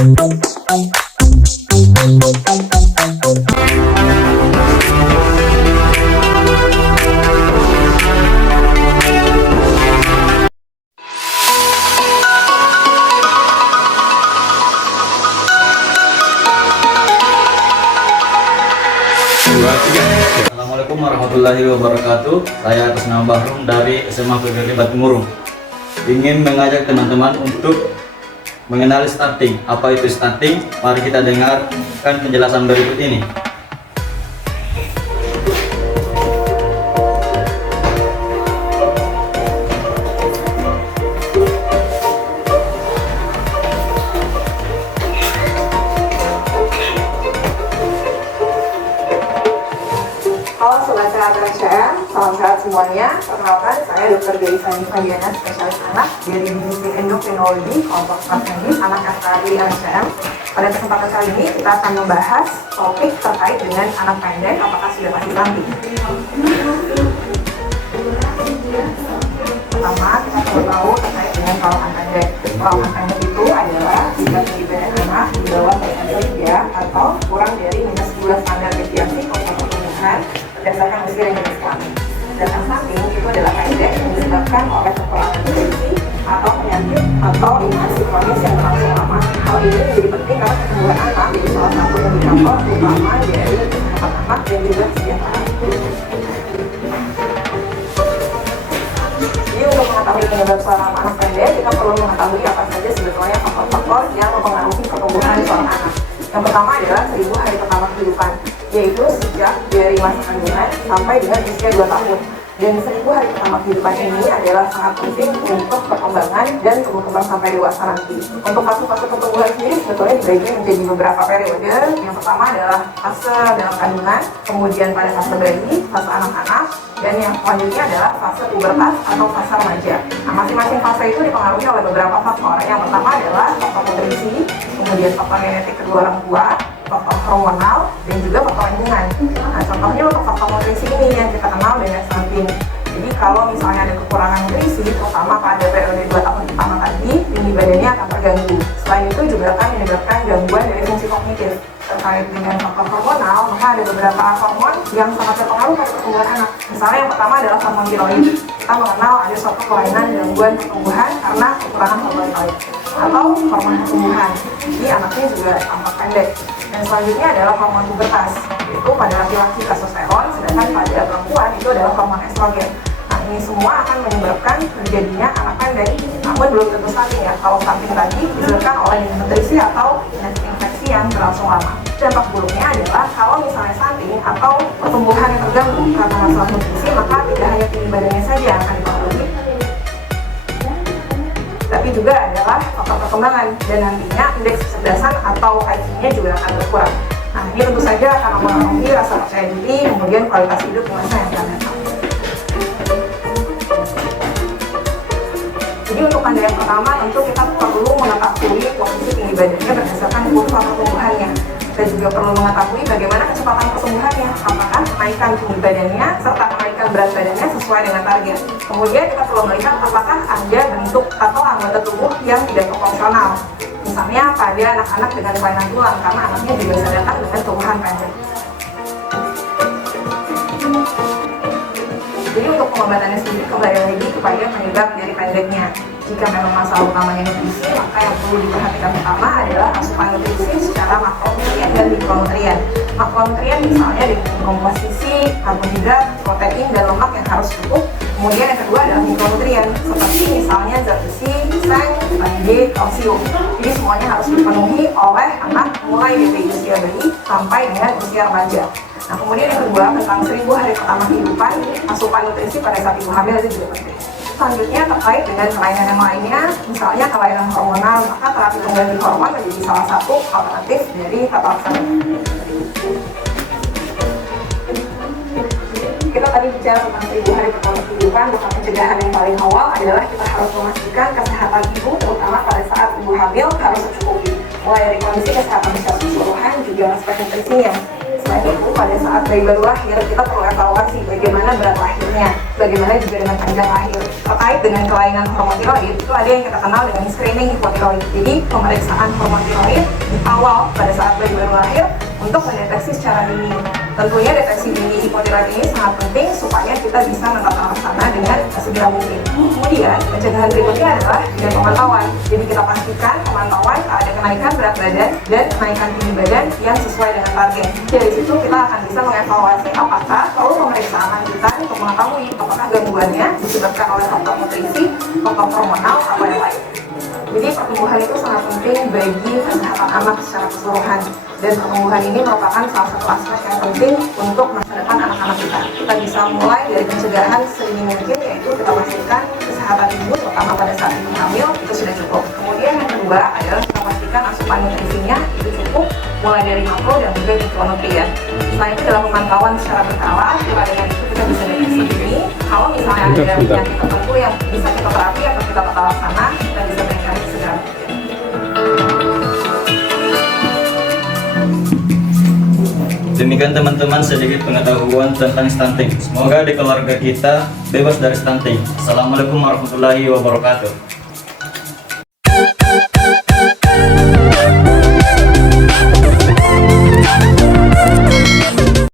Assalamualaikum warahmatullahi wabarakatuh. Saya atas nama Bahrum dari SMA PGRI Batimurung ingin mengajak teman-teman untuk mengenali stunting. Apa itu stunting? Mari kita dengarkan penjelasan berikut ini. Halo Sobat Sehat RCM, salam sehat semuanya. Perkenalkan, saya Dr. Dewi Sani Fabiana, spesialis anak dari Divisi Endokrinologi, kelompok staf medis anak FKRI RCM. Pada kesempatan kali ini kita akan membahas topik terkait dengan anak pendek, apakah sudah pasti stunting. Pertama, kita perlu tahu terkait dengan perawakan pendek. Perawakan pendek itu adalah jika tinggi badan anak di bawah BMI atau kurang dari -2 standar deviasi pertumbuhan berdasarkan usia dan jenis kelamin. Sedangkan stunting itu adalah pendek yang disebabkan oleh kekurangan nutrisi atau penyakit atau infeksi kronis yang berlangsung lama. Hal ini menjadi penting karena pertumbuhan anak menjadi salah satu indikator utama dari kesehatan anak dan juga kesejahteraan. Jadi untuk mengetahui penyebab seorang anak pendek, kita perlu mengetahui apa saja sebetulnya faktor-faktor yang mempengaruhi pertumbuhan seorang anak. Yang pertama adalah 1000 hari pertama kehidupan, yaitu sejak dari masa kandungan sampai dengan usia 2 tahun. Dan 1000 hari pertama kehidupan ini adalah sangat penting untuk perkembangan dan tumbuh kembang sampai dewasa nanti. Untuk fase-fase pertumbuhan sendiri sebetulnya dibagi menjadi beberapa periode. Yang pertama adalah fase dalam kandungan, kemudian pada fase bayi, fase anak-anak, dan yang selanjutnya adalah fase pubertas atau fase remaja. Nah, masing-masing fase itu dipengaruhi oleh beberapa faktor. Yang pertama adalah faktor nutrisi, kemudian faktor genetik kedua orang tua, faktor hormonal, dan juga faktor lingkungan. Nah, contohnya untuk faktor nutrisi ini yang kita kenal dengan stunting. Jadi kalau misalnya ada kekurangan nutrisi, terutama pada periode 2 tahun pertama tadi, tinggi badannya akan terganggu. Selain itu juga akan menyebabkan gangguan dari fungsi kognitif. Terkait dengan faktor hormonal, maka ada beberapa hormon yang sangat berpengaruh pada pertumbuhan anak. Misalnya yang pertama adalah hormon tiroid. Kita mengenal ada suatu kelainan gangguan pertumbuhan karena kekurangan hormon tiroid atau hormon pertumbuhan. Jadi anaknya juga tampak pendek. Dan selanjutnya adalah hormon pubertas, yaitu pada laki-laki testosteron, sedangkan pada perempuan itu adalah hormon estrogen. Nah, ini semua akan menyebabkan terjadinya anak pendek. Namun belum tentu stunting ya. Kalau stunting tadi disebabkan oleh nutrisi atau infeksi yang berlangsung lama. Dampak buruknya adalah kalau misalnya stunting atau pertumbuhan yang terganggu karena masalah nutrisi, maka tidak hanya tinggi badannya saja yang akan dipengaruhi, tapi juga adalah faktor perkembangan dan nantinya indeks kecerdasan atau IQ-nya juga akan berkurang. Nah, ini tentu saja akan mempengaruhi rasa percaya diri, kemudian kualitas hidup di masa yang akan datang. Jadi untuk tanda yang pertama, tentu kita perlu mengetahui posisi tinggi badannya berdasarkan kurva pertumbuhannya. Kita juga perlu mengetahui bagaimana kecepatan pertumbuhannya, apakah kenaikan tinggi badannya serta kenaikan berat badannya sesuai dengan target. Kemudian kita perlu melihat apakah ada bentuk atau anggota tubuh yang tidak proporsional. Misalnya pada anak-anak dengan kelainan tulang, karena anaknya juga bisa datang dengan tumbuhan pendek. Jadi untuk pengobatannya sendiri kembali lagi kepada penyebab dari pendeknya. Jika memang masalah utamanya nutrisi, maka yang perlu diperhatikan pertama adalah asupan nutrisi secara makronutrien dan mikronutrien. Makronutrien misalnya dengan komposisi karbohidrat, protein, dan lemak yang harus cukup. Kemudian yang kedua adalah mikronutrien, seperti misalnya zat besi, seng, vitamin D, kalsium. Jadi semuanya harus dipenuhi oleh anak mulai dari usia bayi sampai dengan usia remaja. Nah, kemudian yang kedua tentang 1000 hari pertama kehidupan, asupan nutrisi pada saat ibu hamil itu juga penting. Selanjutnya terkait dengan kelainan yang lainnya, misalnya kelainan hormonal, maka terapi pengganti hormon menjadi salah satu alternatif dari tata laksana. Kita tadi bicara tentang 1000 hari pertama kehidupan, maka pencegahan yang paling awal adalah kita harus memastikan kesehatan ibu, terutama pada saat ibu hamil harus tercukupi, mulai dari kondisi kesehatan secara keseluruhan juga aspek nutrisinya. Selain itu, pada saat bayi baru lahir, kita perlu evaluasi bagaimana berat lahirnya, bagaimana juga dengan panjang lahir. Terkait dengan kelainan hormon tiroid, itu ada yang kita kenal dengan screening hipotiroid. Jadi, pemeriksaan hormon tiroid di awal pada saat bayi baru lahir untuk mendeteksi secara dini. Tentunya deteksi dini hipotiroid ini sangat penting supaya kita bisa menetapkan laksana dengan segera mungkin. Kemudian, pencegahan berikutnya adalah dengan pemantauan. Jadi kita pastikan pemantauan ada kenaikan berat badan dan kenaikan tinggi badan yang sesuai dengan target. Dari situ kita akan bisa mengevaluasi apakah perlu pemeriksaan lanjutan untuk mengetahui apakah gangguannya disebabkan oleh faktor nutrisi, faktor hormonal, atau yang lain. Jadi pertumbuhan itu sangat penting bagi kesehatan anak secara keseluruhan, dan pertumbuhan ini merupakan salah satu aspek yang penting untuk masa depan anak-anak kita. Kita bisa mulai dari pencegahan sedini mungkin, yaitu kita pastikan kesehatan ibu terutama pada saat ibu hamil itu sudah cukup. Kemudian yang kedua adalah kita pastikan asupan nutrisinya itu cukup, mulai dari makro dan juga mikronutrien. Selain itu dalam pemantauan secara berkala, juga dengan itu kita bisa deteksi dini. Kalau misalnya ada penyakit tertentu yang bisa kita terapi atau kita tata laksana, kita bisa berikan segera mungkin. Demikian teman-teman sedikit pengetahuan tentang stunting. Semoga di keluarga kita bebas dari stunting. Assalamualaikum warahmatullahi wabarakatuh.